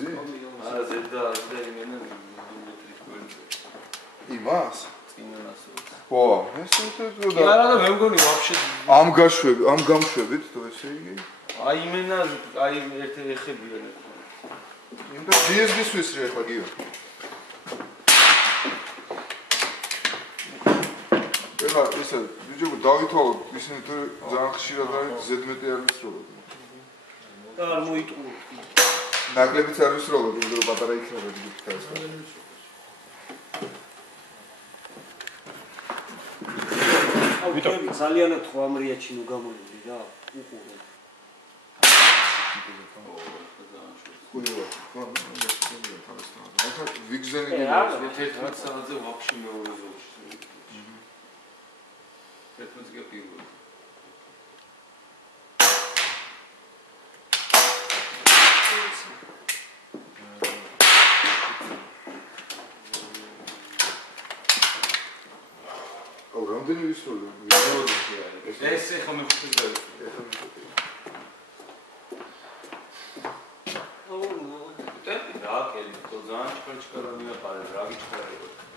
გვერდზე? არა, ზედა იმენა მეტრის გვერდზე. იმას? წინანას. ვა, ეს და არა და მე მგონი ვაფშე ამ გამშვებით თუ ესე იგი? აი იმენა აი ერთი ეხებია. იმდა GSB-ს ვისრე ახლა გიო. ეხლა ესე ვიჯობ დავითვალოთ ისინი თუ ძალიან ხშირად არის ზედმეტი არ ვისროლოთ. არ მოიტყუო. ნაკლებიც არ ვისროლოთ, იმიტომ რომ პატარა იქნება დიდი ფიქრას. ვიტყვი ძალიანად ხო ამ რეაჩინო გამოივლი რა. უყურო. ხუიო, ახლა ვიგზენი არა, 11 საათზე ვაფშე მეორე ზოლში. 11 კი პირველი. რამდენი ვისროლე? ეს ახლა მე ხუთი დავიწყე. ტემპი რა, კელი, ძალიან ჩქარჩქარა მიაყარე, რა გიჩქარებოდა.